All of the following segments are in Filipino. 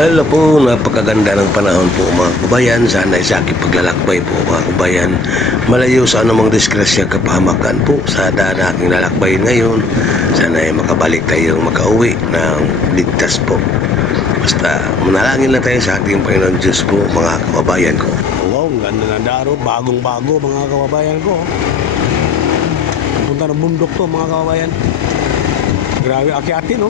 Hello po, napakaganda ng panahon po mga kabayan. Sana sa aking paglalakbay po mga kabayan, malayo sa anumang disgrasya kapahamakan po sa daan na aking lalakbay ngayon. Sana ay makabalik tayong makauwi ng ligtas po. Basta manalangin lang tayo sa ating Panginoon Diyos po mga kababayan ko. Wow, ang ganda ng daro, bagong bago mga kababayan ko. Punta ng bundok to mga kababayan. Grabe aki-ati no.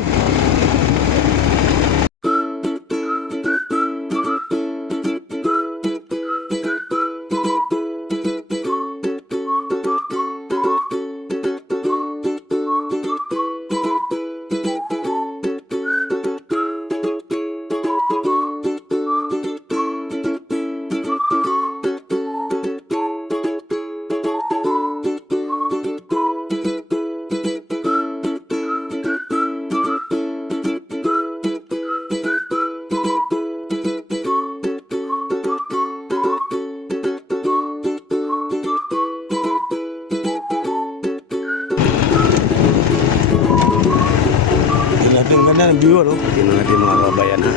Ang ganda ng view, no? Tingnan natin mga kabayan, ha?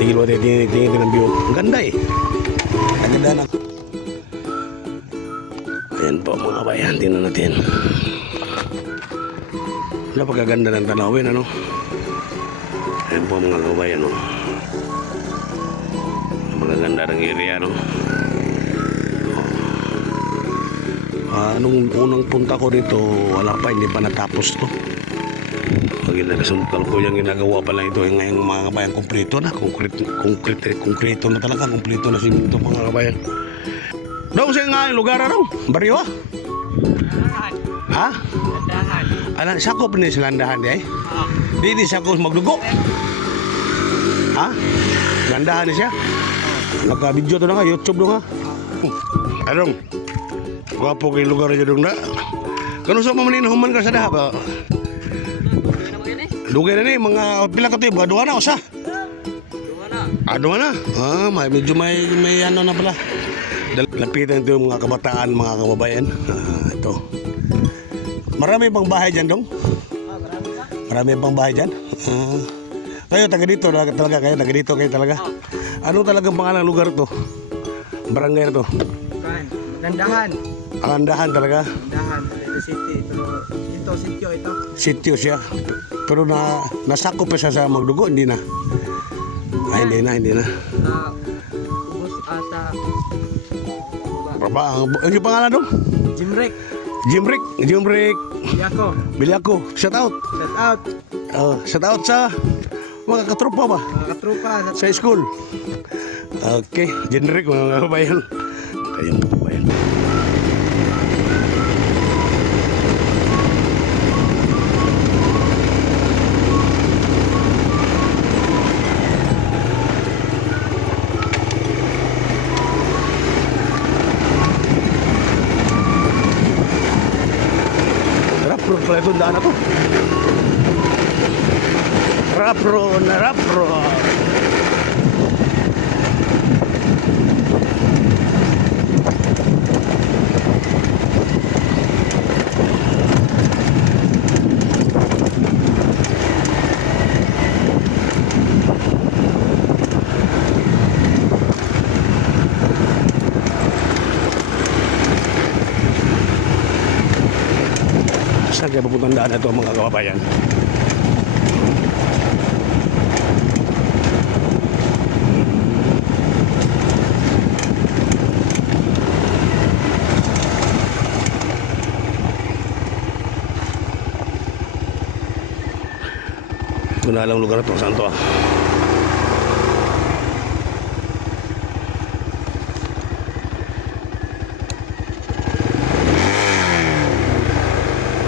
Tingin mo, tingin ng view. Ang ganda eh. Ang ganda na. Ayan po mga kabayan, tingnan natin. Napakaganda ng tanawin, ano? Ayan po mga kabayan, no? Napakaganda ng area, no? Nung unang punta ko dito, wala pa, hindi pa natapos to. Pag ko yung ginagawa pa lang ito ngayong mga kabayan, kompleto na, konkreto na talaga, kompleto na simento mga kabayan. Daw siya nga yung lugar raw, baryo ah? Ha? Landahan. Alam, sakop na sa landahan di ay? Di sakop magdugo? Ha? Landahan na siya? Nagka-video to na nga, YouTube do nga. Anong? Wapo kay lugar niya dong na. Kano sa mamanin human ka sa daha ba? Dugay na ni, mga pila ka tayo, mga duwa na, usa? Duwa na. Duwa na? Medyo may ano na pala. Lapitan ito yung mga kabataan, mga kababayan. Ito. Marami pang bahay dyan, dong? Marami pang bahay dyan? Kayo, taga dito talaga kayo, taga dito kayo talaga. Ano talagang pangalang lugar to? Barangay na to? Landahan. Landahan talaga? Landahan, city. Pero ito, sityo ito. Sityo siya. Pero nasakop pa siya sa magdugo, hindi na. Ay, hindi na. Ubus ata. Yung pangalan dong? Jimrick. Bilyako. Shout out. Shout out sa mga katropa ba? Mga katropa. Sa school. Okay, Jimrick mga kabayan. Ayun po kabayan. Pala itong daan na to. Rapro. Saan kaya papuntang daan na ito mga kababayan? Ito na lang lugar ito. Saan ito ah?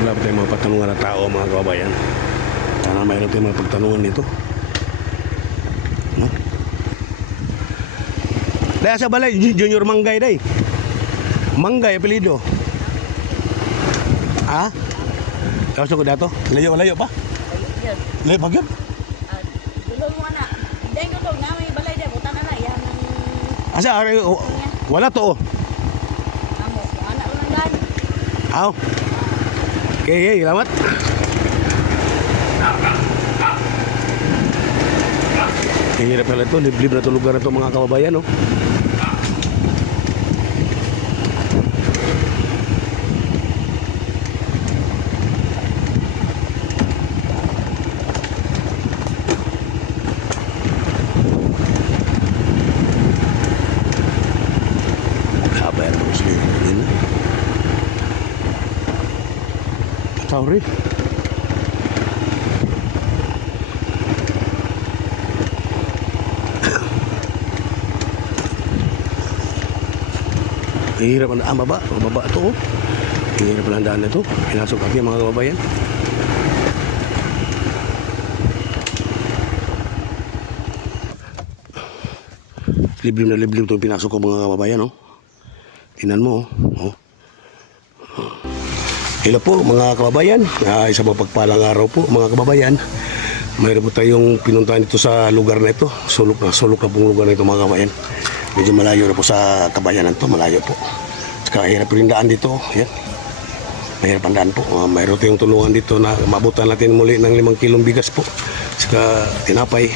Wala pa tayong mga patanungan na tao mga kababayan. Sana mayroon tayong mga pagtanungan nito. No? Daya sa balay, Junior Manggay day. Manggay, apelido. Ha? Kaya sa ko dato? Layo pa? Layo pa yun? Dulog mo na. Dahil dulog na may balay day. Buta na na. Yan ang... Asa, wala to oh. Amo, anak lang lang. Aw. Okay, salamat. Hirap pala ito, liblib na ito lugar na ito mga kababayan, no? Kabayan mo sila yun. Sorry. Hirap ang baba ito, oh. Hirap ang daan na ito. Pinasok natin mga kababayan. Liblib na liblib ito pinasok ko mga kababayan, oh. Tingnan mo, oh. Hello po mga kababayan. Isa mapagpalang araw po mga kababayan. Mayroon po tayong pinuntahan dito sa lugar na ito. Sulok na pong lugar na ito mga kababayan. Medyo malayo na po sa kabayanan to, malayo po. Saka hirap rin daan dito, yan. Mahirap ang daan po. Mayroon tayong tulungan dito na mabutan natin muli ng 5 kilong bigas po. Saka tinapay.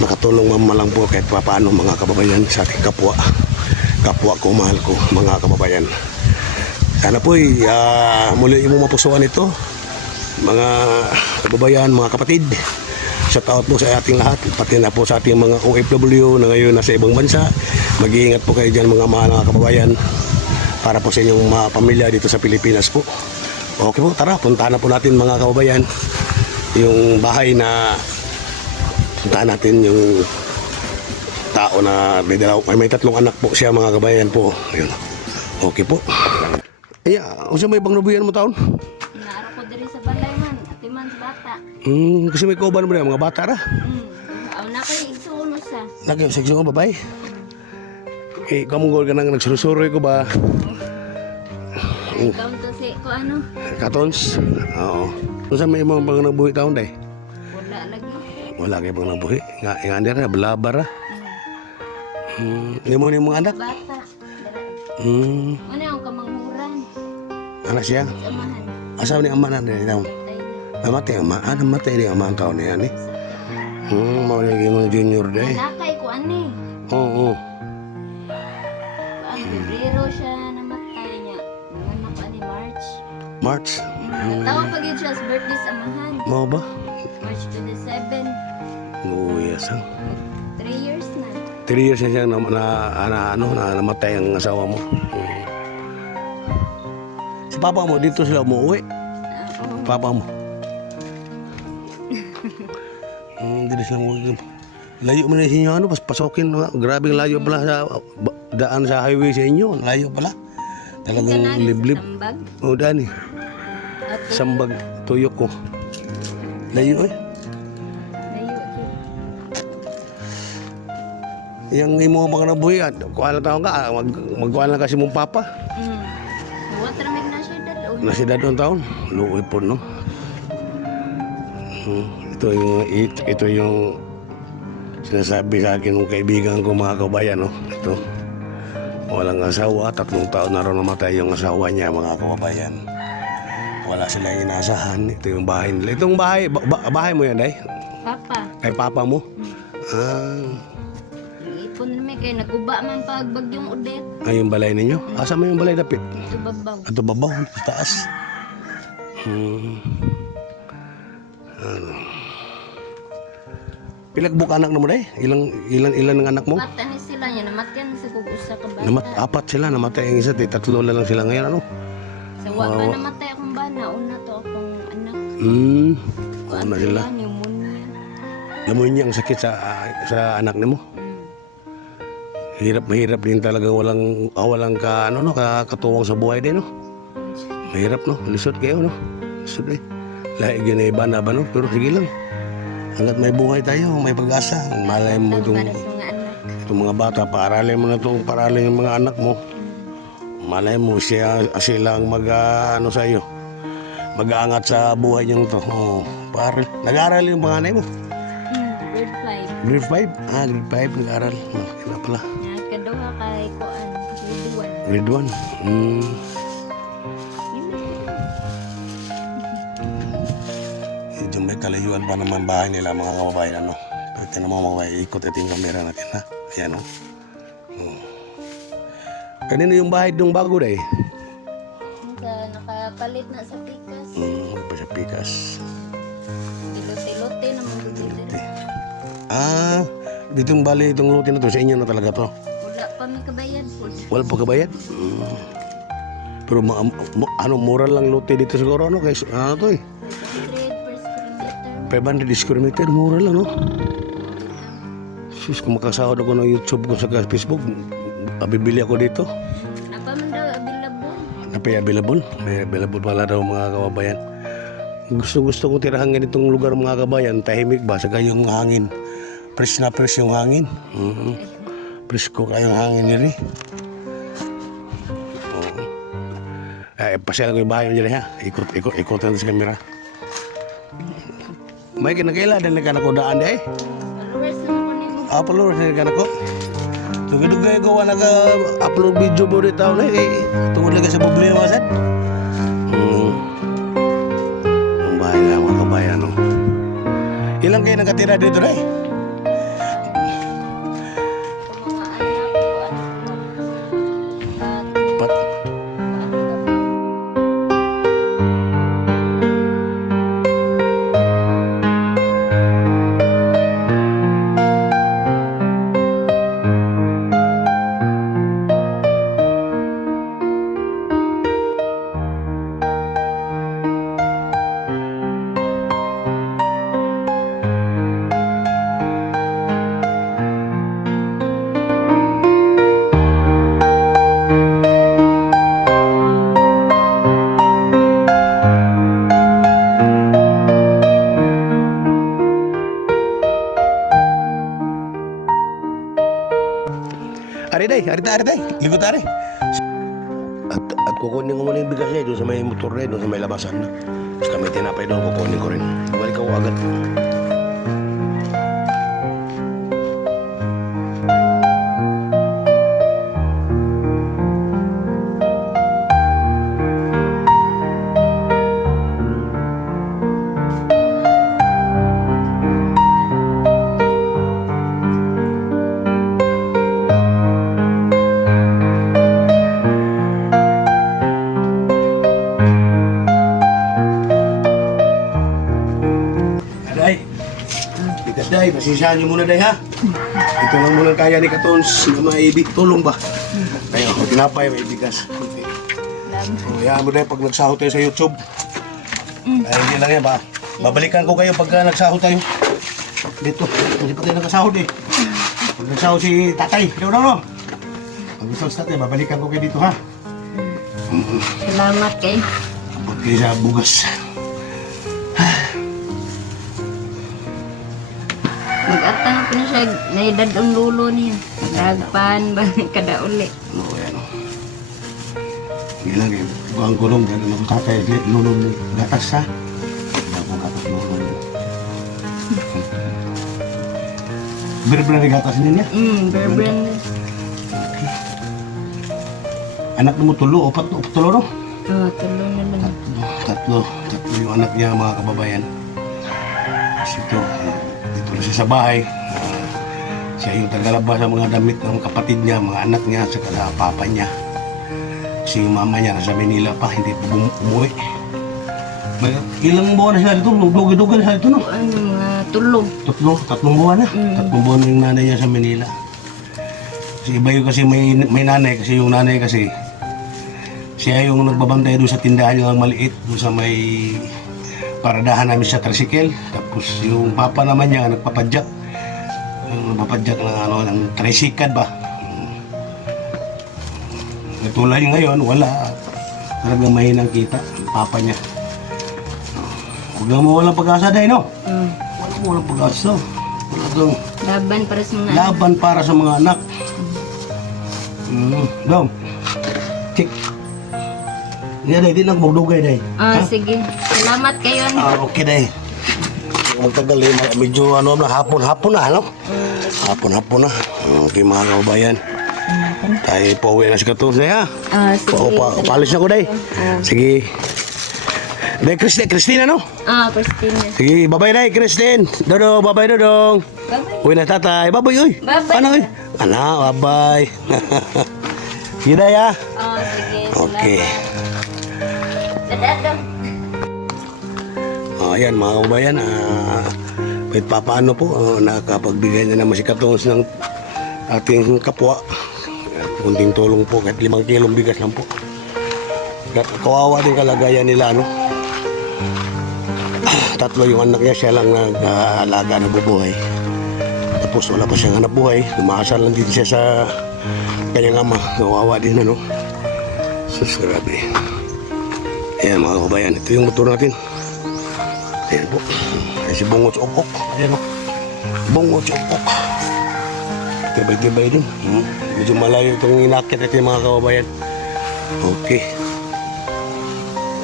Nakatulong mamalang po kahit paano mga kababayan sa ating kapwa ko, mahal ko mga kababayan. Sana po muli yung mapusuan ito mga kababayan, mga kapatid. Shout out po sa ating lahat, pati na po sa ating mga OFW na ngayon nasa ibang bansa. Mag-iingat po kayo dyan mga mahal mga kababayan para po sa inyong mga pamilya dito sa Pilipinas po. Okay po, tara, puntahan na po natin mga kababayan yung bahay na puntahan natin yung tao na may 3 anak po siya mga kababayan po. Ayun. Okay po. Ay, unsa may bang nabuyan mo taon? Naara ko diri sa balay man, atiman sa bata. Kasi may kauban mo na mga bata ra. Aw na kay igsuno sa. Lagi sa mga babae. Kamu ka nang nagsusuroy ko ba? Ikaw to si ko ano? Katons? Oo. Unsa may mga bang nabuhi taon day? Wala lagi. Wala kay bang nabuhi. Nga ra balabar ra. Limo ni mga anak. Bata. Ano yung kamanghuran? Anak siya. Samahan. Asaw ni ama na din taon. Tay na. Namatay ama. Namatay ni ama ang taon na yan eh. Mao lagi mo junior day. Nakay ko ani. Oo. Ang Pebrero siya namatay niya. Nanganak pa ni March. March. Tawag pag yun siya sa birthday sa Amahan. Mao ba? March 27. Oo, yes. 3 years na. 3 years na siya na namatay ang asawa mo. Si papa mo, dito sila umuwi. Oo. Papa mo. Dito sila umuwi. Layo mo na sa inyo, ano, pasokin. Grabing layo pala sa daan sa highway sa inyo. Layo pala. Talagang Kanali sa liblib. Sambag. O, dani. At Sambag, tuyok ko. Layo eh. layo. Yang imo mga nabuhi at kuha na taon ka, magkuha na kasi mong papa. Watermig na siya dad. Nasidad ng taon, luoy po no. Ito yung sinasabi sa akin ng kaibigan ko mga kabayan no. Ito. Walang asawa, 3 taon na rin namatay yung asawa niya mga kababayan. Wala silang inasahan. Ito yung bahay nila. Itong bahay, bahay mo yan, day? Papa. Kay papa mo? Ipon namin kay naguba man pag bagyong udet. Ay, yung balay ninyo? Asa mo yung balay dapit? Ito babaw. Ato babaw, sa taas. Pilagbuk anak na mo day? Ilan ng anak mo? Bata ni sila niya. Namatyan sa kugusa ka bata. Apat sila, namatay ang isa. 3 na lang sila ngayon, ano? Sa wa pa namatay akong bana. Una to akong anak. Una sila. Pneumonia. Lamoy niya ang sakit sa anak ni mo. Mahirap din talaga walang katuwang sa buhay din, no? Mahirap, no? Lisod kayo, no? Lisod eh. Lahi ginaiba na ba, no? Pero sige lang. Hanggat may buhay tayo, may pag-asa. Malay mo Para sa mga anak. itong mga bata, paaralin mo na itong paaralin yung mga anak mo. Malay mo sila ang sa iyo. Mag-aangat sa buhay niyong to. Nag-aaral yung panganay mo? Grade 5. Grade 5? Grade 5 nag-aaral. Kaya pala. Kaduha kay Kuan. Grade 1? Medyo may kalayuan pa naman bahay nila mga kababayan, ano? Tinan mo mga kabayan, ikot ito yung camera natin ha. Ayan o. Kanino yung bahay dong bago day? Nakapalit na sa pikas. Wala pa siya pikas. Tilote-lote naman dito. Dito yung bali itong lote na to, sa inyo na talaga to. Wala pa may kabayan po. Wala pa kabayad? Pero mura lang lote dito siguro, ano? Kaya, ano to eh? 100 per square meter. 500 square meter, mura lang, no? Sus, kung makasahod ako ng YouTube ko sa Facebook, bibili ako dito. Napa man daw available. Napay available? May available pala daw mga kababayan. Gusto ko tirahan ganitong lugar mga kabayan, tahimik ba? Saka yung hangin. Fresh na fresh yung hangin. Fresh ko kayong hangin nila eh. Pasyal ko yung bahay mo dyan ha. Ikot natin sa camera. May kinakaila din ka na ko daan di eh. Followers naman ko nimo. Followers din ka na ko. Dugay-dugay ko wala upload video mo rin tao na eh. Tungkol lagi sa problema sad. Ang bahay nga mga kabayan no. Ilang kayo nakatira dito na eh? Mga anak ko. Ari day, ligot ari. At kukunin ko muna yung bigas niya doon sa may motor na doon sa may labasan na. Basta may tinapay doon, kukunin ko rin. Balik ako agad. Day, pasensyahan niyo muna day ha. Ito lang muna kaya ni Katons na maibig tulong ba. Tayo, tinapay, may bigas. Kaya mo day pag nagsahod tayo sa YouTube. Ay, hindi lang yan ba. Babalikan ko kayo pagka nagsahod tayo. Dito, hindi pa tayo nagsahod eh. Pag nagsahod si tatay, ikaw no. Pag nagsahod si tatay, babalikan ko kayo dito ha. Salamat kay. Abot kayo sa bugas. Mag-atang ko na siya, naidad ang lulo niya. Dagpan ba kada uli. Oo, yan o. Hindi lang eh. Buang gulong, gano'n ako tatay. Lulong ni gatas ha. Hindi ako gatas lulong. Berbera ni gatas niya. Berbran. Anak mo tulo, tulo no? Tulo na lang. Tatlo yung anak niya mga kababayan. Kasi ito na siya sa bahay. Siya yung tagalabas sa mga damit ng kapatid niya, mga anak niya, sa papa niya. Kasi yung mama niya nasa Manila pa, hindi pa umuwi. Ilang buwan na sila dito? Dugi-dugi na sila dito, no? Ano, mga tulog. Tatlong buwan na. Tatlong buwan na yung nanay niya sa Manila. Kasi iba yung kasi may nanay, kasi yung nanay kasi siya yung nagbabantay doon sa tindahan niya ng maliit, doon sa may paradahan namin sa tricycle. Tapos yung papa naman niya nagpapadyak. Yung nagpapadyak ng tricycle ba. Natulad ngayon, wala. Talagang mahinang kita ang papa niya. Huwag lang mo walang pag-asa dahil, no? Walang pag-asa. Laban para sa mga Laban para sa mga anak. Dong. Check. Hindi na, hindi na magdugay dahil. Sige. Salamat kayo. Okay dahil. Magtagal eh, medyo hapon na, ano? Hapon na. Okay mga kababayan. Tayo pauwi na si Katons na ha. Sige. Paalis na ko dahil. Sige. Dahil Christine, no? Christine. Sige, bye-bye dahil Christine. Dodong, bye-bye Dodong. Bye-bye. Uwi na tatay. Babay, uy. Bye-bye. Paano, uy? Ana, babay. Gida ya. Oh, sige. Okay. Dadah daw. Ayan mga kababayan, kahit papaano po, nakapagbigay na naman si Katons ng ating kapwa. Kunting tulong po, kahit 5 kilong bigas lang po. Kawawa din kalagayan nila, no? Tatlo yung anak niya, siya lang nag-aalaga na bubuhay. Tapos wala pa siyang hanap buhay, lumakasal lang din siya sa kanyang ama. Kawawa din, ano? Sus, grabe. Ayan mga kababayan, ito yung motor natin. Ayan po. Ayan si Bungot Okok. Ayan o. Bungot Okok. Tibay-tibay din. Medyo malayo itong inakit ito yung mga kababayan. Okay.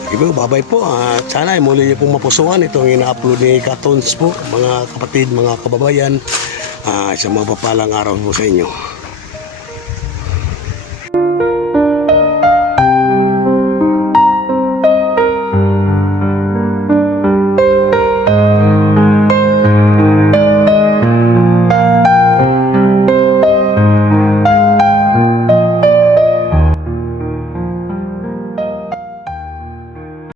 Sige po, babay po. At sana ay muli niyo pong mapusuan itong ina-upload ni Katons po. Mga kapatid, mga kababayan. Isang mapapalang araw po sa inyo.